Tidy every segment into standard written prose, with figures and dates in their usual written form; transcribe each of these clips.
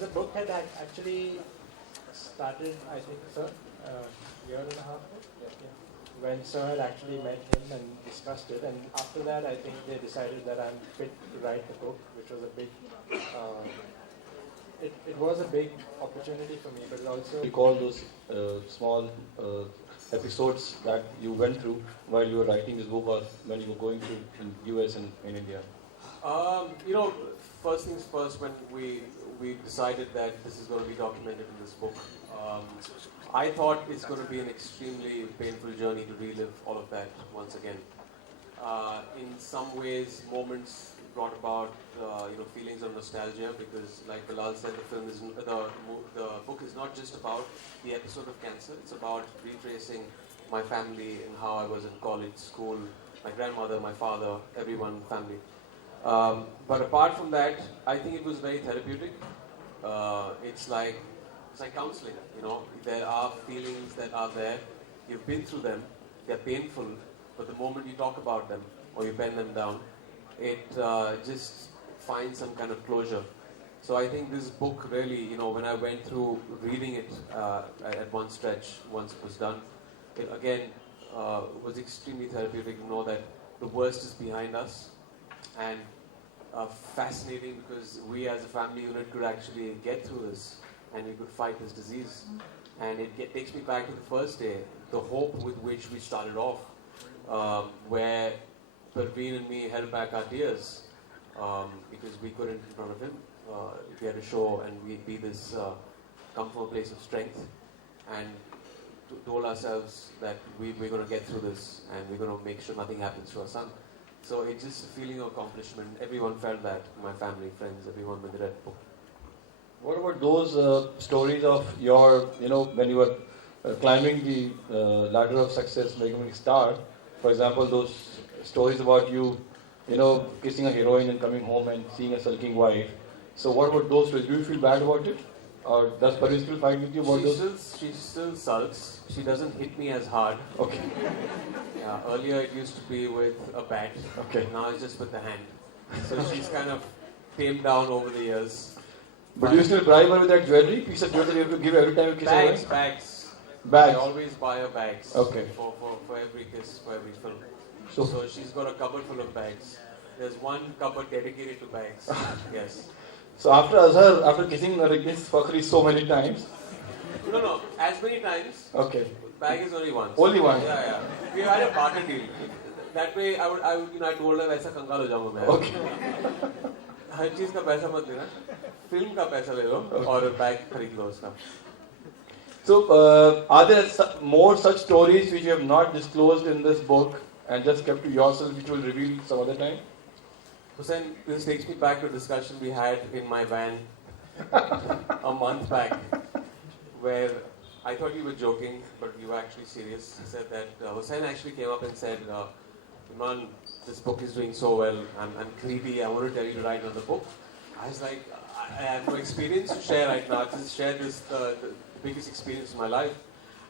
The book had actually started, I think, sir, a year and a half ago. Yeah. When Sir had actually met him and discussed it, and after that, I think they decided that I'm fit to write the book, which was a big. It was a big opportunity for me, but it also recall those small episodes that you went through while you were writing this book, or when you were going through in US and in India. First things first, when we decided that this is going to be documented in this book, I thought it's going to be an extremely painful journey to relive all of that once again. In some ways, moments brought about feelings of nostalgia, because, like Bilal said, the book is not just about the episode of cancer. It's about retracing my family and how I was in college, school, my grandmother, my father, everyone, family. But apart from that, I think it was very therapeutic. It's like counseling. There are feelings that are there. You've been through them. They're painful, but the moment you talk about them or you pen them down, it just finds some kind of closure. So I think this book really, when I went through reading it at one stretch, once it was done, it again was extremely therapeutic to know that the worst is behind us, and fascinating because we as a family unit could actually get through this and we could fight this disease. And it takes me back to the first day, the hope with which we started off, where Parveen and me held back our tears because we couldn't in front of him. We had to show and we be this, come from a place of strength and told ourselves that we're going to get through this and we're going to make sure nothing happens to our son. So it's just a feeling of accomplishment. Everyone felt that, my family, friends, everyone when they read the book. What about those stories of your, when you were climbing the ladder of success, becoming a star? For example, those stories about you, kissing a heroine and coming home and seeing a sulking wife. So what about those stories? Do you feel bad about it? Or does Parveen still fight with you about those? She still sulks. She doesn't hit me as hard. Okay. Yeah, earlier it used to be with a bat. Okay. Now it's just with the hand. So she's kind of tamed down over the years. But do you still bribe her with that jewelry? Piece of jewelry you have to give every time you kiss her? Bags. Bags. I always buy her bags. Okay. For every kiss, for every film. So she's got a cupboard full of bags. There's one cupboard dedicated to bags. Yes. So after Azhar, after kissing this fuckery so many times? No, as many times. Okay. Bag is only once. Only one? Yeah. We had a barter deal. That way, I told her, वैसा कंगाल हो जाऊंगा मैं. Okay. हर चीज का पैसा मत लेना, फिल्म का पैसा ले लो और बैग खरीद लो उसका. So, are there more such stories which you have not disclosed in this book and just kept to yourself, which you will reveal some other time? Hussain, this takes me back to a discussion we had in my van a month back, where I thought you were joking, but you were actually serious. He said that Hussain actually came up and said, Emraan, this book is doing so well. I'm greedy. I want to tell you to write another book. I was like, I have no experience to share right now. Just share this the biggest experience of my life.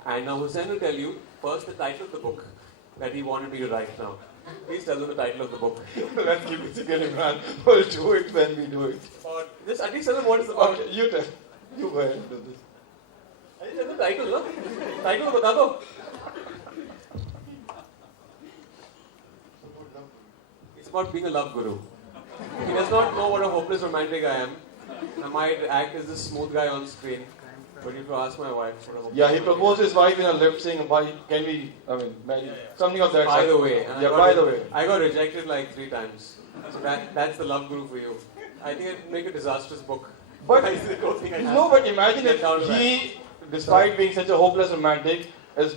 And now Hussain will tell you first the title of the book that he wanted me to write now. Please tell them the title of the book. Let's keep it secret, Emraan. We'll do it when we do it. Or just at least tell them what it's about. Okay, you tell. You go ahead and do this. I didn't tell the title, no? Title bata do. It's about being a love guru. He does not know what a hopeless romantic I am. I might act as this smooth guy on screen. But you have to ask my wife for a hopeless Yeah, he proposed his wife in a lift saying, can we, marry? Something of that By the way. By the way. I got rejected like 3 times. So that's the love guru for you. I think I'd make a disastrous book. But, I don't think I'd no, but imagine if he, despite being such a hopeless romantic, is,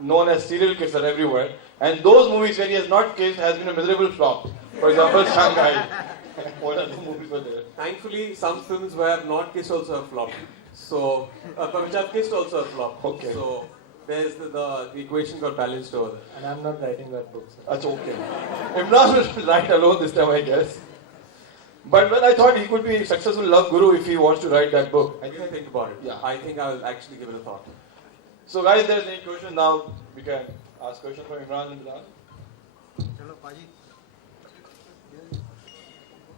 known as serial kisser everywhere. And those movies where he has not kissed has been a miserable flop. For example, Shanghai. What other movies were there? Thankfully, some films where I have not kissed also have flopped. So, which I've kissed also have flopped. Okay. So, there's the equation got balanced over there. And I'm not writing that book, sir. That's okay. Emraan will write alone this time, I guess. But well, I thought he could be a successful love guru if he wants to write that book. I think think about it. Yeah. I think I'll actually give it a thought. So guys, there's any question now. We can ask questions from Emraan and Bilal. Hello, Paji.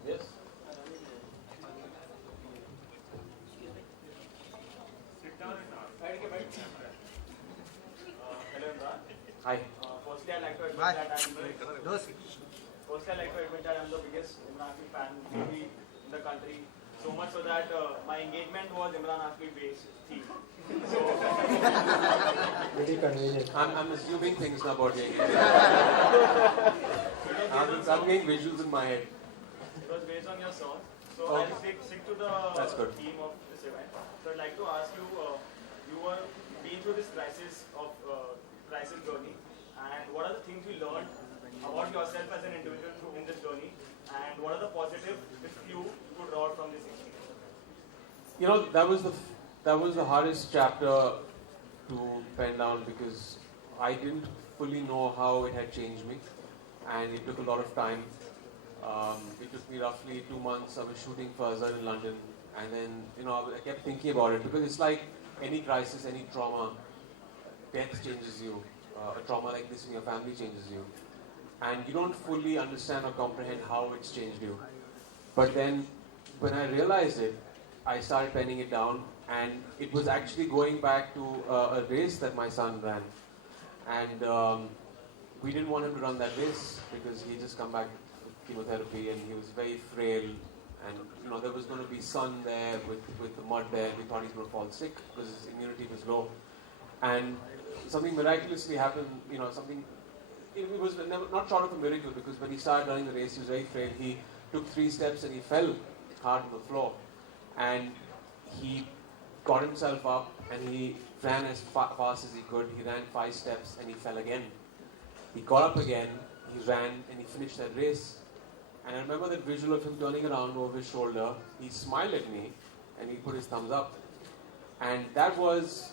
Yes. Hi. Firstly, I'd like to admit Bye. that I'm the biggest Emraan Hashmi fan maybe in the country. So much so that my engagement was Emraan Hashmi based theme. So Pretty convenient. I'm assuming things now about you. I'm getting visuals in my head. it was based on your song. So Okay. I'll stick to the That's good. theme of this event. So I'd like to ask you, you were been through this crisis journey, and what are the things you learned about yourself as an individual in this journey, and what are the positive if you could draw from this experience? You know, that was the hardest chapter to pen down because I didn't fully know how it had changed me, and it took a lot of time. It took me roughly 2 months. I was shooting for Azhar in London, and then I kept thinking about it because it's like any crisis, any trauma. Death changes you. A trauma like this in your family changes you, and you don't fully understand or comprehend how it's changed you. But then, when I realized it, I started penning it down, and it was actually going back to a race that my son ran, and we didn't want him to run that race because he just come back with chemotherapy, and he was very frail, and there was going to be sun there with the mud there. We thought he's going to fall sick because his immunity was low, and something miraculously happened. It was not short of a miracle because when he started running the race, he was very frail. He took 3 steps and he fell hard on the floor, and he got himself up and he ran as fast as he could. He ran 5 steps and he fell again. He got up again, he ran and he finished that race. And I remember that visual of him turning around over his shoulder. He smiled at me and he put his thumbs up. And that was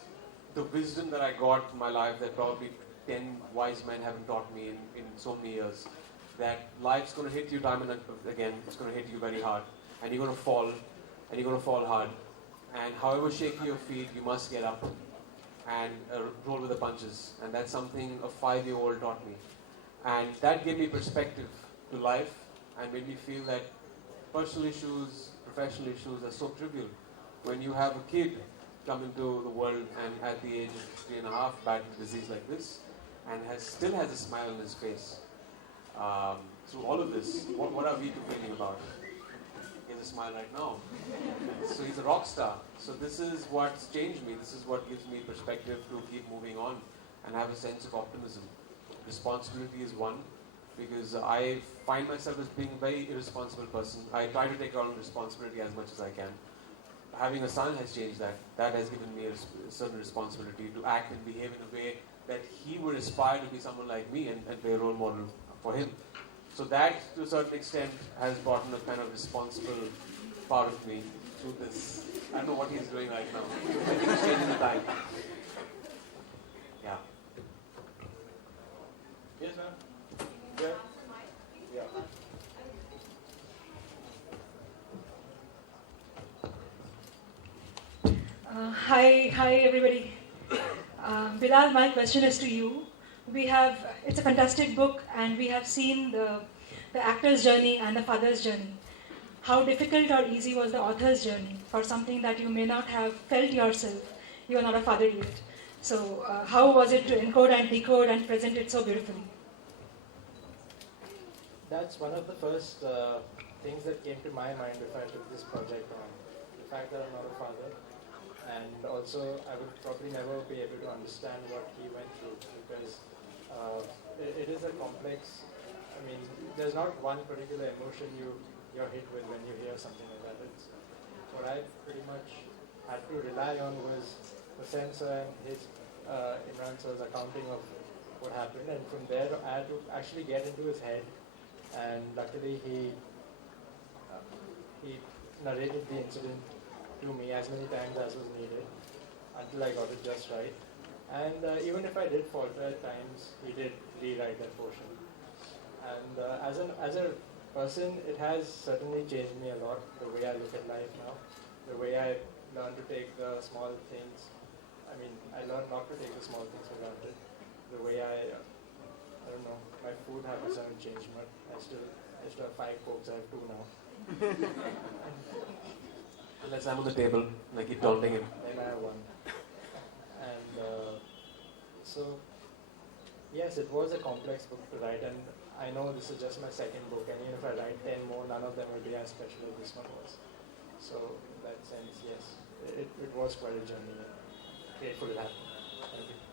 the wisdom that I got in my life that probably 10 wise men haven't taught me in so many years. That life's going to hit you time and again. It's going to hit you very hard. And you're going to fall. And you're going to fall hard. And however shaky your feet, you must get up and roll with the punches. And that's something a 5-year-old taught me. And that gave me perspective to life and made me feel that personal issues, professional issues are so trivial. When you have a kid come into the world and at the age of 3.5 battling a disease like this and still has a smile on his face. Through all of this, what are we complaining about? He has a smile right now. So he's a rock star. So this is what's changed me. This is what gives me perspective to keep moving on and have a sense of optimism. Responsibility is one, because I find myself as being a very irresponsible person. I try to take on responsibility as much as I can. Having a son has changed that. That has given me a certain responsibility to act and behave in a way that he would aspire to be someone like me and be a role model for him. So that, to a certain extent, has brought in a kind of responsible part of me through this. I don't know what he's doing right now. I think he's changing the time. Yeah. Yes, ma'am. Yeah. Yeah. Hi everybody. Bilal, my question is to you. It's a fantastic book, and we have seen the actor's journey and the father's journey. How difficult or easy was the author's journey for something that you may not have felt yourself? You are not a father yet. So how was it to encode and decode and present it so beautifully? That's one of the first things that came to my mind before I took this project on. The fact that I'm not a father, and also I would probably never be able to understand what he went through, because it is a complex. I mean, there's not one particular emotion you're hit with when you hear something like that. What I pretty much had to rely on was the censor and his Emraan sir's accounting of what happened, and from there I had to actually get into his head. And luckily he narrated the incident to me as many times as was needed until I got it just right. And even if I did falter at times, he did rewrite that portion. And as a person, it has certainly changed me a lot, the way I look at life now, the way I learn to take the small things. I mean, I learned not to take the small things for granted. The way I don't know, my food habits haven't changed much. I still have 5 Cokes, I have 2 now. Unless I'm on the table, and I keep taunting him. Then I have 1. And so Yes, it was a complex book to write, and I know this is just my second book, and even if I write 10 more, none of them will be as special as this one was. So, in that sense, yes, it was quite a journey. Grateful it happened. Thank you.